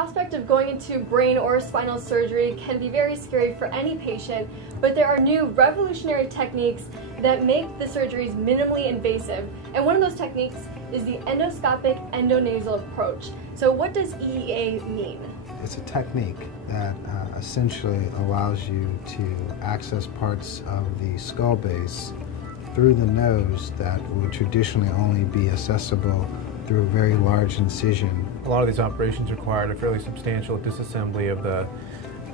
prospect of going into brain or spinal surgery can be very scary for any patient, but there are new revolutionary techniques that make the surgeries minimally invasive. And one of those techniques is the endoscopic endonasal approach. So what does EEA mean? It's a technique that essentially allows you to access parts of the skull base through the nose that would traditionally only be accessible through a very large incision. A lot of these operations required a fairly substantial disassembly of the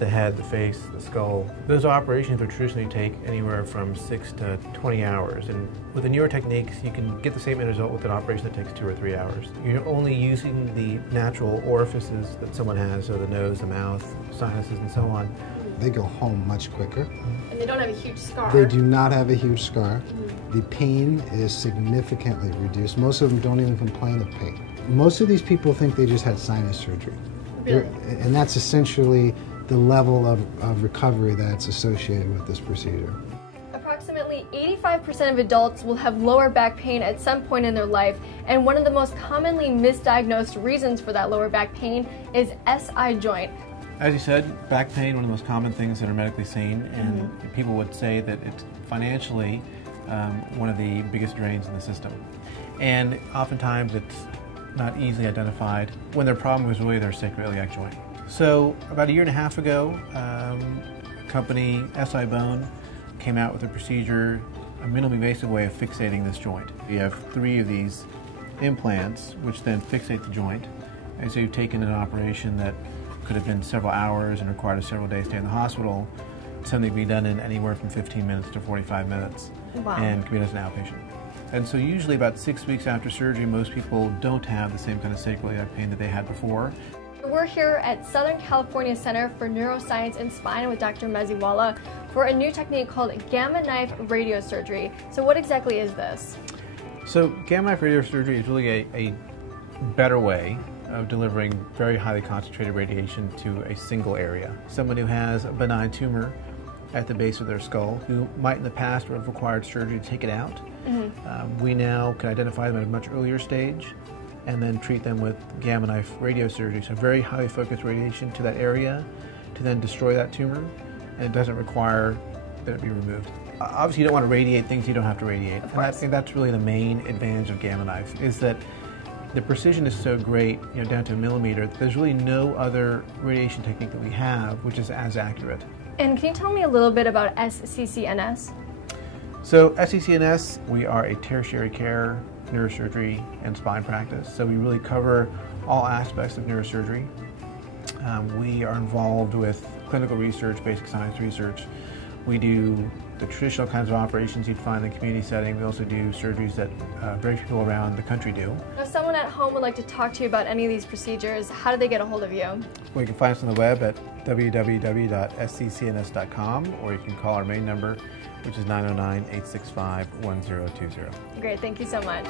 head, the face, the skull. Those operations would traditionally take anywhere from 6 to 20 hours. And with the newer techniques, you can get the same end result with an operation that takes 2 or 3 hours. You're only using the natural orifices that someone has, so the nose, the mouth, sinuses, and so on. They go home much quicker. And they don't have a huge scar. They do not have a huge scar. The pain is significantly reduced. Most of them don't even complain of pain. Most of these people think they just had sinus surgery. Really? And that's essentially the level of recovery that's associated with this procedure. Approximately 85% of adults will have lower back pain at some point in their life, and one of the most commonly misdiagnosed reasons for that lower back pain is SI joint. As you said, back pain, one of the most common things that are medically seen, and people would say that it's financially one of the biggest drains in the system. And oftentimes it's not easily identified when their problem was really their sacroiliac joint. So about 1.5 years ago, a company, SI Bone, came out with a procedure, a minimally invasive way of fixating this joint. You have 3 of these implants, which then fixate the joint. And so you've taken an operation that could have been several hours and required a several day stay in the hospital, something to be done in anywhere from 15 minutes to 45 minutes. Wow. And can be done as an outpatient. And so usually about 6 weeks after surgery, most people don't have the same kind of sacroiliac pain that they had before. We're here at Southern California Center for Neuroscience and Spine with Dr. Meziwala for a new technique called gamma knife radiosurgery. So what exactly is this? So gamma knife radiosurgery is really a better way of delivering very highly concentrated radiation to a single area. Someone who has a benign tumor at the base of their skull, who might in the past have required surgery to take it out, we now can identify them at a much earlier stage and then treat them with gamma knife radiosurgery. So very highly focused radiation to that area to then destroy that tumor, and it doesn't require that it be removed. Obviously you don't want to radiate things you don't have to radiate. And I think that's really the main advantage of gamma knife, is that the precision is so great, down to a millimeter, that there's really no other radiation technique that we have which is as accurate. And can you tell me a little bit about SCCNS? So SCCNS, we are a tertiary care neurosurgery and spine practice. So we really cover all aspects of neurosurgery. We are involved with clinical research, basic science research. We do the traditional kinds of operations you'd find in the community setting. We also do surgeries that very few people around the country do. If someone at home would like to talk to you about any of these procedures, how do they get a hold of you? Well, you can find us on the web at www.sccns.com, or you can call our main number, which is 909-865-1020. Great, thank you so much.